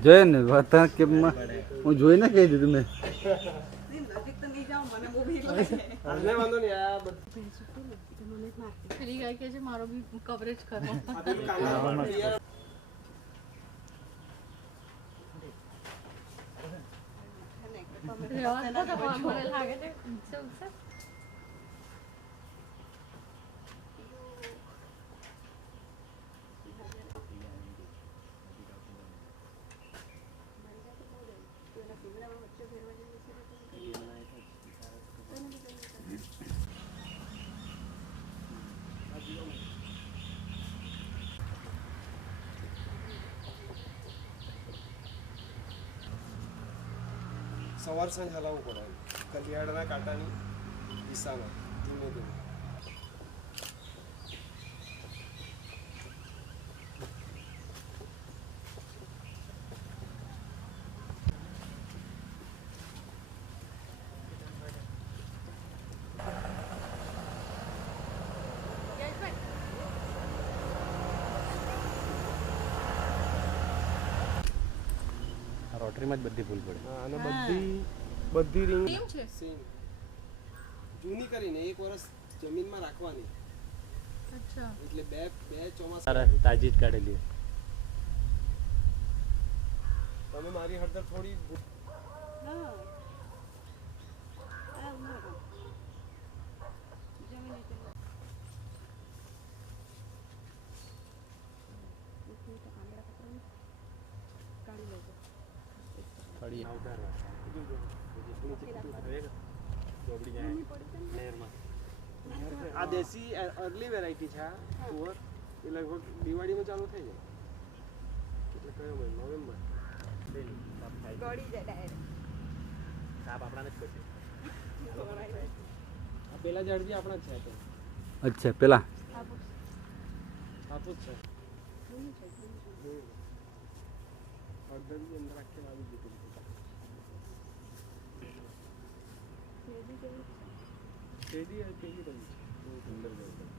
જોયે ને હતા કેમ હું જોઈને કહી દીધું મેં. હાલને વાંધો சவால் செஞ்சு செலவு கூடாது கல்யாணம் காட்டானி விசாங்க தின்னு રોટરીમાં જ બધી ભૂલ પડે. અને બધી બધી રીંગ કેમ છે. સેમ જૂની કરીને એક વર્ષ જમીનમાં રાખવાની. અચ્છા. એટલે બે બે ચોમાસા સારા તાજી જ કાઢેલી. તમે મારી હળદર થોડી ભૂ- ફળી આ દેશી અર્લી વેરાયટી છે આ એ લગભગ દિવાળીમાં ચાલુ થઈ જાય. એટલે કયો મહિનો નવેમ્બર? સાપ આપણાને જ આ પેલા ઝાડ બી આપણા જ છે તો. અચ્છા પેલા? હાપુસ છે. અંદર આખી આવી શેરડી અને પેલી બધી છે બહુ સુંદર જગ્યા.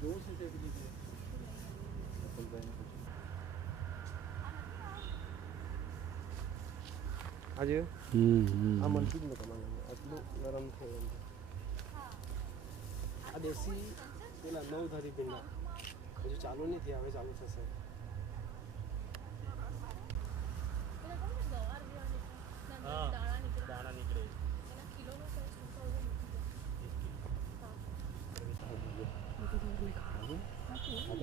જોવું છે તે પેલી છે. આજે આ મળતું જ નતું મને આટલું નરમ છે એમ. આ દેશી પેલા નવ ધારી ભીંડા. હજુ ચાલુ નથી હવે ચાલુ થશે. દાણા આમાં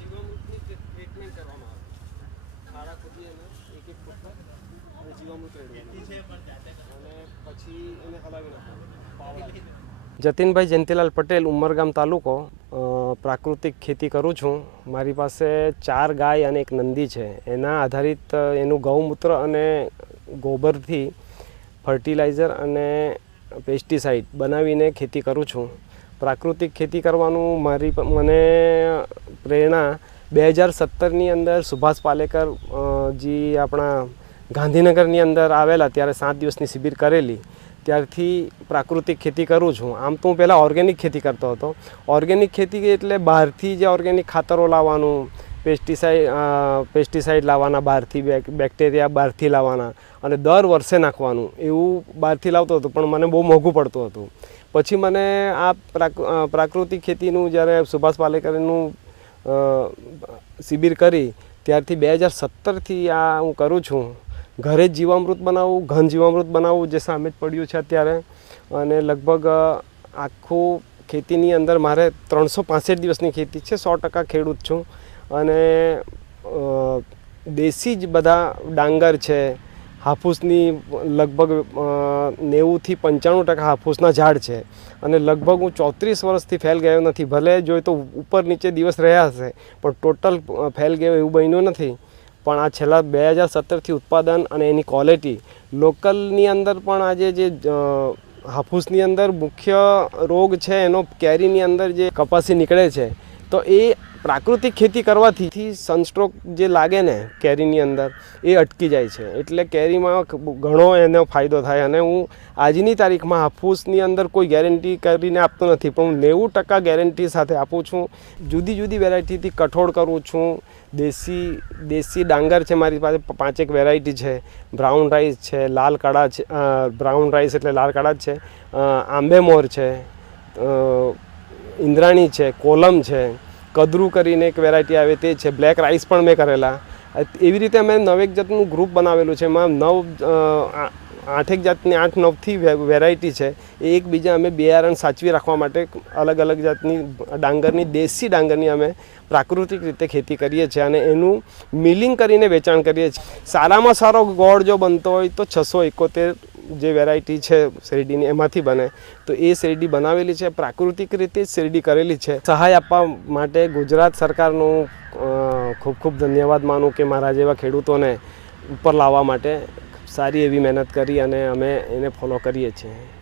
જીવામૃતની ટ્રીટમેન્ટ કરવામાં આવે ખાડા ખોદી અને એક એક ફૂટ અને જીવામૃત રેડવાનું અને પછી એને હલાવી નાખવાનું જતીનભાઈ જયંતિલાલ પટેલ ઉમરગામ તાલુકો. પ્રાકૃતિક ખેતી કરું છું. મારી પાસે ચાર ગાય અને એક નંદી છે. એના આધારિત એનું ગૌમૂત્ર અને ગોબરથી ફર્ટિલાઇઝર અને પેસ્ટિસાઇડ બનાવીને ખેતી કરું છું. પ્રાકૃતિક ખેતી કરવાનું મારી મને પ્રેરણા બે હજાર સત્તરની અંદર સુભાષ પાલેકર જે આપણા ગાંધીનગરની અંદર આવેલા, ત્યારે સાત દિવસની શિબિર કરેલી. ત્યારથી પ્રાકૃતિક ખેતી કરું છું. આમ તો હું પહેલાં ઓર્ગેનિક ખેતી કરતો હતો. ઓર્ગેનિક ખેતી એટલે બહારથી જે ઓર્ગેનિક ખાતરો લાવવાનું, પેસ્ટિસાઇડ પેસ્ટિસાઇડ લાવવાના બહારથી બેક્ટેરિયા બહારથી લાવવાના અને દર વર્ષે નાખવાનું. એવું બહારથી લાવતો હતો, પણ મને બહુ મોંઘું પડતું હતું. પછી મને આ પ્રાક- પ્રાકૃતિક ખેતીનું જ્યારે સુભાષ પાલેકરનું શિબિર કરી, ત્યારથી બે હજાર સત્તરથી આ હું કરું છું. ઘરે જ જીવામૃત બનાવવું ઘન જીવામૃત બનાવવું જે સામે જ પડ્યું છે અત્યારે. અને લગભગ આખું ખેતીની અંદર મારે ત્રણસો પાંસઠ દિવસની ખેતી છે, સો ટકા ખેડૂત છું. અને દેશી જ બધા ડાંગર છે, હાફૂસની લગભગ નેવુંથી પંચાણું ટકા હાફૂસના ઝાડ છે. અને લગભગ હું ચોત્રીસ વર્ષથી ફેલ ગયો નથી. ભલે જોઈએ તો ઉપર નીચે દિવસ રહ્યા હશે, પણ ટોટલ ફેલ ગયો એવું બન્યું નથી. પણ આ છેલ્લા બે હજાર સત્તરથી ઉત્પાદન અને એની ક્વોલિટી, લોકલની અંદર પણ આજે જે હાફૂસની અંદર મુખ્ય રોગ છે એનો કેરીની અંદર જે કપાસી નીકળે છે, તો એ પ્રાકૃતિક ખેતી કરવાથી સનસ્ટ્રોક જે લાગે ને કેરીની અંદર, એ અટકી જાય છે. એટલે કેરીમાં ઘણો એનો ફાયદો થાય અને હું આજની તારીખમાં હાફૂસની અંદર કોઈ ગેરંટી કરીને આપતો નથી, પણ હું નેવું ટકા ગેરંટી સાથે આપું છું. જુદી જુદી વેરાયટીથી કઠોળ કરું છું. દેશી દેશી ડાંગર છે મારી પાસે પાંચેક વેરાયટી છે. બ્રાઉન રાઈસ છે, લાલ કાળા છે બ્રાઉન રાઈસ એટલે લાલ કાળા જ છે. આંબેમોર છે ઇન્દ્રાણી છે, કોલમ છે. કદરુ કરીને એક વેરાયટી આવે તે છે. બ્લેક રાઈસ પણ મેં કરેલા. એવી રીતે અમે નવેક જાતનું ગ્રુપ બનાવેલું છે. એમાં નવ આઠેક જાતની, આઠ, નવથી વેરાયટી છે. એ એકબીજા અમે બિયારણ સાચવી રાખવા માટે અલગ અલગ જાતની ડાંગરની, દેશી ડાંગરની અમે પ્રાકૃતિક રીતે ખેતી કરીએ છીએ અને એનું મિલિંગ કરીને વેચાણ કરીએ છીએ. સારામાં સારો ગોળ જો બનતો હોય તો છસો એકોતેર જે વેરાયટી છે શેરડીની, એમાંથી બને. તો એ શેરડી બનાવેલી છે, પ્રાકૃતિક રીતે જ શેરડી કરેલી છે. સહાય આપવા માટે ગુજરાત સરકારનું ખૂબ ખૂબ ધન્યવાદ માનું કે મારા જેવા ખેડૂતોને ઉપર લાવવા માટે સારી એવી મહેનત કરી અને અમે એને ફોલો કરીએ છીએ.